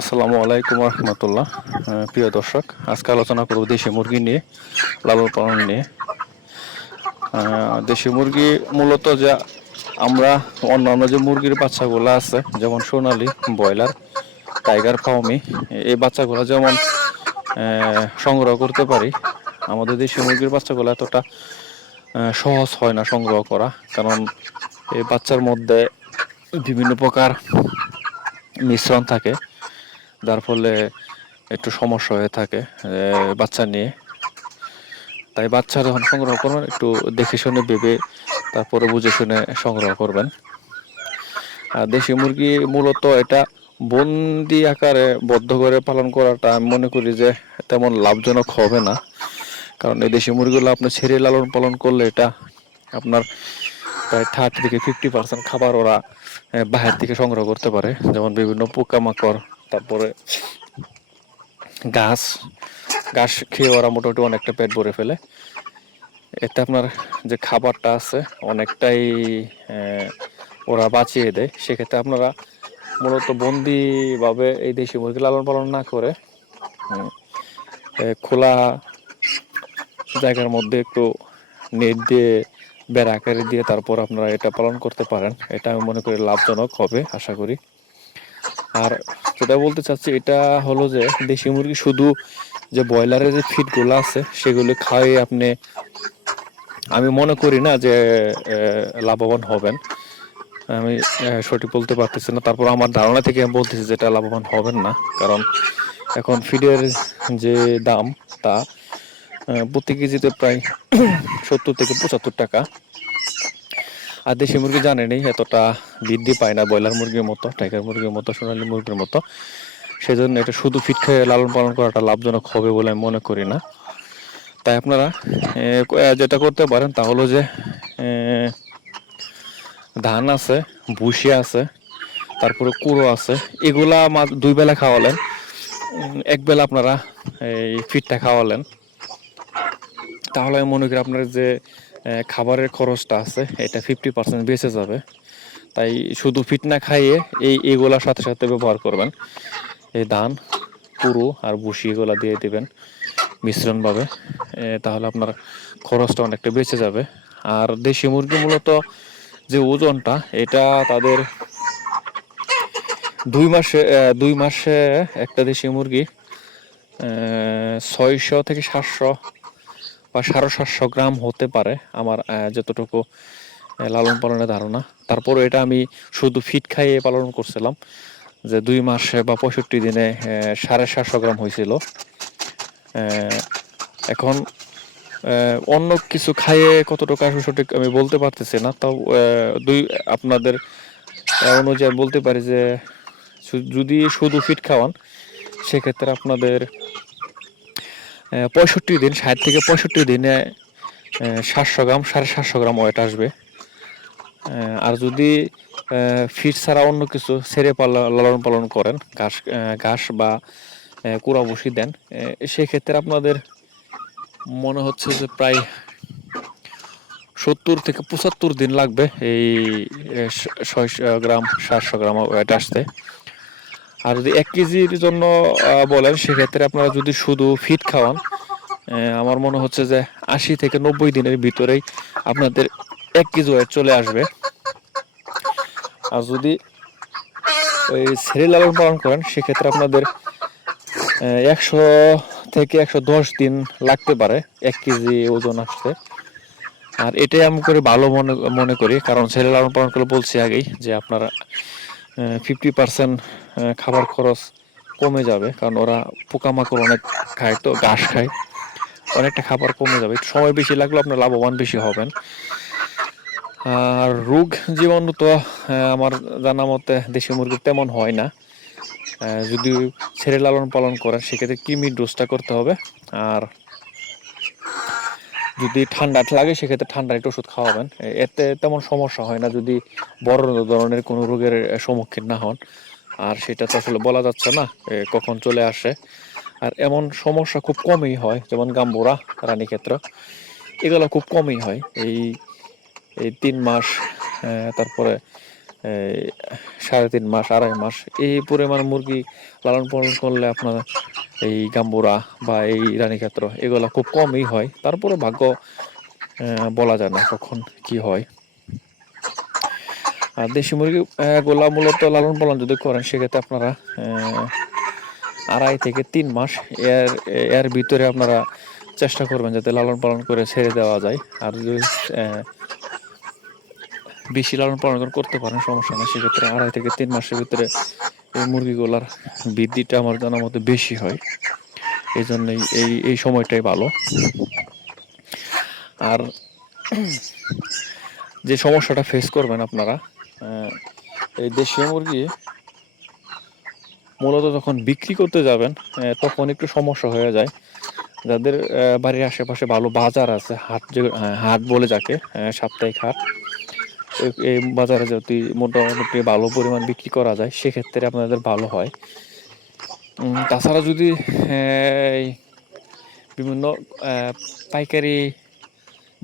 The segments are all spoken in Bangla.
আসসালামু আলাইকুম রহমতুল্লাহ। প্রিয় দর্শক, আজকে আলোচনা করব দেশি মুরগি নিয়ে, লালন পালন নিয়ে। দেশি মুরগি মূলত যা আমরা অন্যান্য যে মুরগির বাচ্চাগুলো আছে, যেমন সোনালী, ব্রয়লার, টাইগার ফার্মি, এই বাচ্চাগুলো যেমন সংগ্রহ করতে পারি, আমাদের দেশি মুরগির বাচ্চাগুলো এতটা সহজ হয় না সংগ্রহ করা। কারণ এই বাচ্চার মধ্যে বিভিন্ন প্রকার মিশ্রণ থাকে, যার ফলে একটু সমস্যা হয়ে থাকে বাচ্চা নিয়ে। তাই বাচ্চা যখন সংগ্রহ করবেন একটু দেখে শুনে ভেবে তারপরে বুঝে শুনে সংগ্রহ করবেন। আর দেশি মুরগি মূলত এটা বন্দি আকারে বদ্ধ করে পালন করাটা আমি মনে করি যে তেমন লাভজনক হবে না। কারণ এই দেশি মুরগিগুলো আপনি ছেড়ে লালন পালন করলে এটা আপনার প্রায় 30 থেকে 50% খাবার ওরা বাহির থেকে সংগ্রহ করতে পারে, যেমন বিভিন্ন পোকামাকড়, তারপরে ঘাস ঘাস খেয়ে ওরা মোটামুটি অনেকটা পেট ভরে ফেলে। এতে আপনার যে খাবারটা আছে অনেকটাই ওরা বাঁচিয়ে দেয়। সেক্ষেত্রে আপনারা মূলত বন্দিভাবে এই দেশি মুরগি লালন পালন না করে খোলা জায়গার মধ্যে একটু নেট দিয়ে বেড়া আকারে দিয়ে তারপর আপনারা এটা পালন করতে পারেন। এটা আমি মনে করি লাভজনক হবে, আশা করি। আর যেটা বলতে চাচ্ছি এটা হলো যে দেশি মুরগি শুধু যে ব্রয়লারের যে ফিডগুলো আছে সেগুলো খাওয়াই আপনি, আমি মনে করি না যে লাভবান হবেন। আমি সঠিক বলতে পারতেছি না, তারপর আমার ধারণা থেকে আমি বলতেছি যে এটা লাভবান হবেন না। কারণ এখন ফিডের যে দাম তা প্রতি কেজিতে প্রায় 70 থেকে 75 টাকা। আর দেশি মুরগি জানেনই এতটা বৃদ্ধি পায় না ব্রয়লার মুরগির মতো, টাইগার মুরগির মতো, সোনালী মুরগির মতো। সেজন্য এটা শুধু ফিড খেয়ে লালন পালন করাটা লাভজনক হবে বলে আমি মনে করি না। তাই আপনারা যেটা করতে পারেন তা হলো যে ধান আছে, ভুসি আছে, তারপরে কুড়ো আছে, এগুলা দুই বেলা খাওয়ালেন। এক বেলা আপনারা এই ফিডটা খাওয়ালেন, তাহলে আমি মনে করি আপনার যে খাবারের খরচটা আছে এটা 50% বেঁচে যাবে। তাই শুধু ফিড না খাইয়ে এইগুলার সাথে সাথে ব্যবহার করবেন। এই ধান, কুড়ো আর ভুসি এগুলা দিয়ে দিবেন মিশ্রণভাবে, তাহলে আপনার খরচটা অনেকটা বেঁচে যাবে। আর দেশি মুরগি মূলত যে ওজনটা এটা তাদের 2 মাসে একটা দেশি মুরগি 600 থেকে 700 বা 750 গ্রাম হতে পারে, আমার যতটুকু লালন পালনের ধারণা। তারপর এটা আমি শুধু ফিড খাইয়ে পালন করছিলাম, যে 2 মাসে বা 65 দিনে 750 গ্রাম হয়েছিল। এখন অন্য কিছু খাইয়ে কতটুকু আসলে সঠিক আমি বলতে পারতেছি না। তাও আপনাদের অনুযায়ী বলতে পারি যে যদি শুধু ফিড খাওয়ান সেক্ষেত্রে আপনাদের 65 দিন, 60 থেকে 65 দিনে 700 গ্রাম, 750 গ্রাম ওয়েট আসবে। আর যদি ফিড ছাড়া অন্য কিছু ছেড়ে লালন পালন করেন, ঘাস বা কুড়া ভুসি দেন, সেক্ষেত্রে আপনাদের মনে হচ্ছে যে প্রায় 70 থেকে 75 দিন লাগবে এই 600 গ্রাম, 700 গ্রাম ওয়েট আসতে। আর যদি 1 কেজির জন্য বলেন, সেক্ষেত্রে আপনারা যদি শুধু ফিড খাওয়ান, আমার মনে হচ্ছে যে 80 থেকে 90 দিনের ভিতরেই আপনাদের 1 কেজি ওয়েট চলে আসবে। আর যদি ওই ছেড়ে লালন পালন করেন সেক্ষেত্রে আপনাদের 100 থেকে 110 দিন লাগতে পারে 1 কেজি ওজন আসতে। আর এটাই আমি করে ভালো মনে করি, কারণ ছেড়ে লালন পালন করলে বলছি আগেই যে আপনারা 50% খাবার খরচ কমে যাবে, কারণ ওরা পোকামাকড় অনেক খায়, তো ঘাস খায়, অনেকটা খাবার কমে যাবে। একটু সময় বেশি লাগলে আপনার লাভবান বেশি হবেন। আর রোগ জীবাণু তো আমার জানা মতে দেশি মুরগির তেমন হয় না। যদি ছেড়ে লালন পালন করেন সেক্ষেত্রে কৃমির ডোজটা করতে হবে। আর যদি ঠান্ডা লাগে সেক্ষেত্রে ঠান্ডার একটু ওষুধ খাওয়াবেন, এতে তেমন সমস্যা হয় না যদি বড় ধরনের কোনো রোগের সম্মুখীন না হন। আর সেটা তো আসলে বলা যাচ্ছে না কখন চলে আসে। আর এমন সমস্যা খুব কমই হয়, যেমন গাম্বুরা, রানীক্ষেত্র, এগুলো খুব কমই হয় এই এই 3 মাস, তারপরে এই 3.5 মাস 2.5 মাস এই পরিমাণ মুরগি লালন পালন করলে আপনার এই গাম্বুরা বা এই রানীক্ষেত্র এগুলা খুব কমই হয়। তারপরে ভাগ্য বলা যায় না কখন কি হয়। আর দেশি মুরগি গোলা মূলত লালন পালন যদি করেন সেক্ষেত্রে আপনারা 2.5 থেকে 3 মাস এর এর ভিতরে আপনারা চেষ্টা করবেন যাতে লালন পালন করে ছেড়ে দেওয়া যায়। আর যদি বেশি লালন পালন করতে পারেন সমস্যা নেই, সেক্ষেত্রে 2.5 থেকে 3 মাসের ভিতরে এই মুরগিগুলার বৃদ্ধিটা আমার জানার মতো বেশি হয়। এই জন্যই এই সময়টাই ভালো। আর যে সমস্যাটা ফেস করবেন আপনারা এই দেশীয় মুরগি মূলত যখন বিক্রি করতে যাবেন তখন একটু সমস্যা হয়ে যায়। যাদের বাড়ির আশেপাশে ভালো বাজার আছে, হাট যে হাট বলে যাকে সাপ্তাহিক হাট, এই বাজারে যদি মোটামুটি ভালো পরিমাণ বিক্রি করা যায় সেক্ষেত্রে আপনাদের ভালো হয়। তাছাড়া যদি এই বিভিন্ন পাইকারি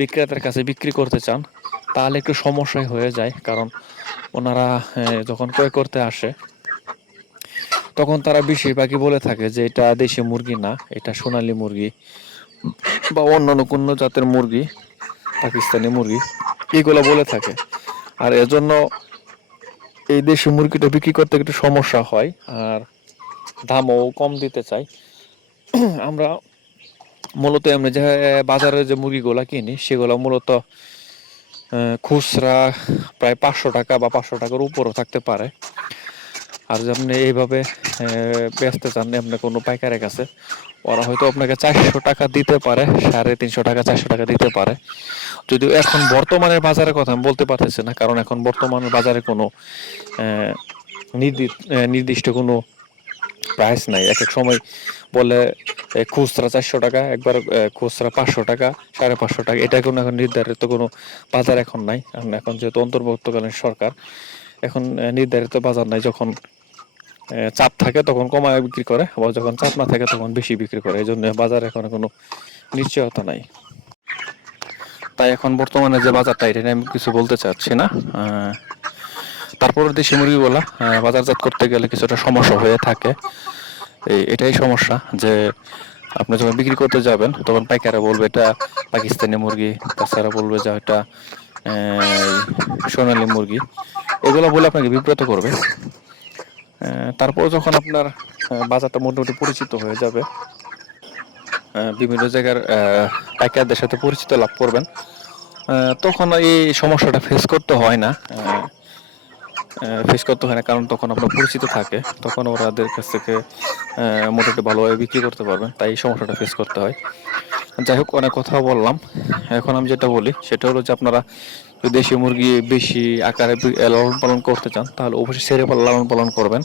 বিক্রেতার কাছে বিক্রি করতে চান তাহলে একটু সমস্যাই হয়ে যায়, কারণ ওনারা যখন ক্রয় করতে আসে তখন তারা বেশিরভাগই বলে থাকে যে এটা দেশি মুরগি না, এটা সোনালী মুরগি বা অন্যান্য কোনো জাতের মুরগি, পাকিস্তানি মুরগি এগুলো বলে থাকে। আর এজন্য এই দেশি মুরগিটা বিক্রি করতে একটু সমস্যা হয়, আর দামও কম দিতে চাই। আমরা মূলত এমনি যে বাজারে যে মুরগিগুলা কিনি সেগুলো মূলত খুচরা প্রায় 500 টাকা বা 500 টাকার উপরও থাকতে পারে। আর যদি আপনি এইভাবে বেচতে চান আপনি কোনো পাইকারের কাছে, ওরা হয়তো আপনাকে 400 টাকা দিতে পারে, 350 টাকা 400 টাকা দিতে পারে। যদিও এখন বর্তমানের বাজারের কথা আমি বলতে পারতেছি না, কারণ এখন বর্তমানের বাজারে কোনো নির্দিষ্ট কোনো প্রাইস নাই। এক এক সময় বলে খুচরা 400 টাকা, একবার খুচরা 500 টাকা, 550 টাকা, এটা কোনো এখন নির্ধারিত কোনো বাজার এখন নাই। এখন যেহেতু অন্তর্বর্তীকালীন সরকার, এখন নির্ধারিত বাজার নাই। যখন চাপ থাকে তখন কমায় বিক্রি করে, আবার যখন চাপ না থাকে তখন বেশি বিক্রি করে। এই জন্য বাজারে এখন কোনো নিশ্চয়তা নাই। তাই এখন বর্তমানে যে বাজারটা এটা নিয়ে আমি কিছু বলতে চাচ্ছি না। তারপর দেশি মুরগিগুলা বাজারজাত করতে গেলে কিছুটা সমস্যা হয়ে থাকে। এটাই সমস্যা যে আপনি যখন বিক্রি করতে যাবেন তখন পাইকারা বলবে এটা পাকিস্তানি মুরগি, তাছাড়া বলবে যে এটা সোনালী মুরগি, এগুলো বলে আপনাকে বিব্রত করবে। তারপর যখন আপনার বাজারটা মোটামুটি পরিচিত হয়ে যাবে, বিভিন্ন জায়গার পাইকারদের সাথে পরিচিত লাভ করবেন, তখন এই সমস্যাটা ফেস করতে হয় না। কারণ তখন আপনার পরিচিত থাকে, তখন ওরাদের কাছ থেকে মোটামুটি ভালোভাবে বিক্রি করতে পারবেন, তাই এই সমস্যাটা ফেস করতে হয়। যাই হোক, অনেক কথা বললাম। এখন আমি যেটা বলি সেটা হলো যে আপনারা যদি দেশি মুরগি বেশি আকারে লালন পালন করতে চান তাহলে অবশ্যই সেরে লালন পালন করবেন।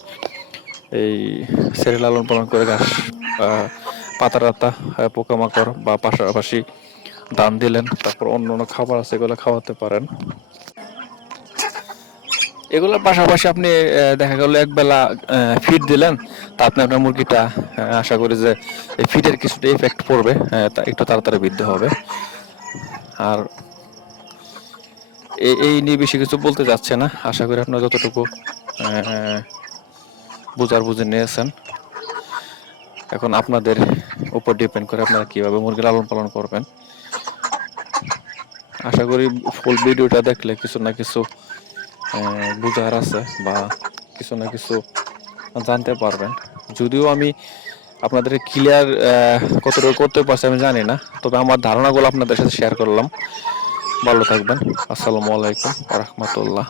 এই সেরে লালন পালন করে ঘাস, পাতা টাতা, পোকামাকড় বা পাশাপাশি দান দিলেন, তারপর অন্য অন্য খাবার আছে এগুলো খাওয়াতে পারেন। এগুলোর পাশাপাশি আপনি দেখা গেল একবেলা ফিড দিলেন, তা আপনি আপনার মুরগিটা আশা করি যে এই ফিডের কিছুটা ইফেক্ট পড়বে, একটু তাড়াতাড়ি বৃদ্ধি হবে। আর এই নিয়ে বেশি কিছু বলতে যাচ্ছে না, আশা করি আপনারা যতটুকু বুঝার বুঝে নিয়েছেন। এখন আপনাদের উপর ডিপেন্ড করে আপনারা কিভাবে মুরগি লালন পালন করবেন। আশা করি ফুল ভিডিওটা দেখলে কিছু না কিছু বুঝার আছে বা কিছু না কিছু জানতে পারবেন। যদিও আমি আপনাদের ক্লিয়ার কতটুকু করতে পারছি আমি জানি না, তবে আমার ধারণাগুলো আপনাদের সাথে শেয়ার করলাম। ভালো থাকবেন। আসসালামু আলাইকুম ওয়া রাহমাতুল্লাহ।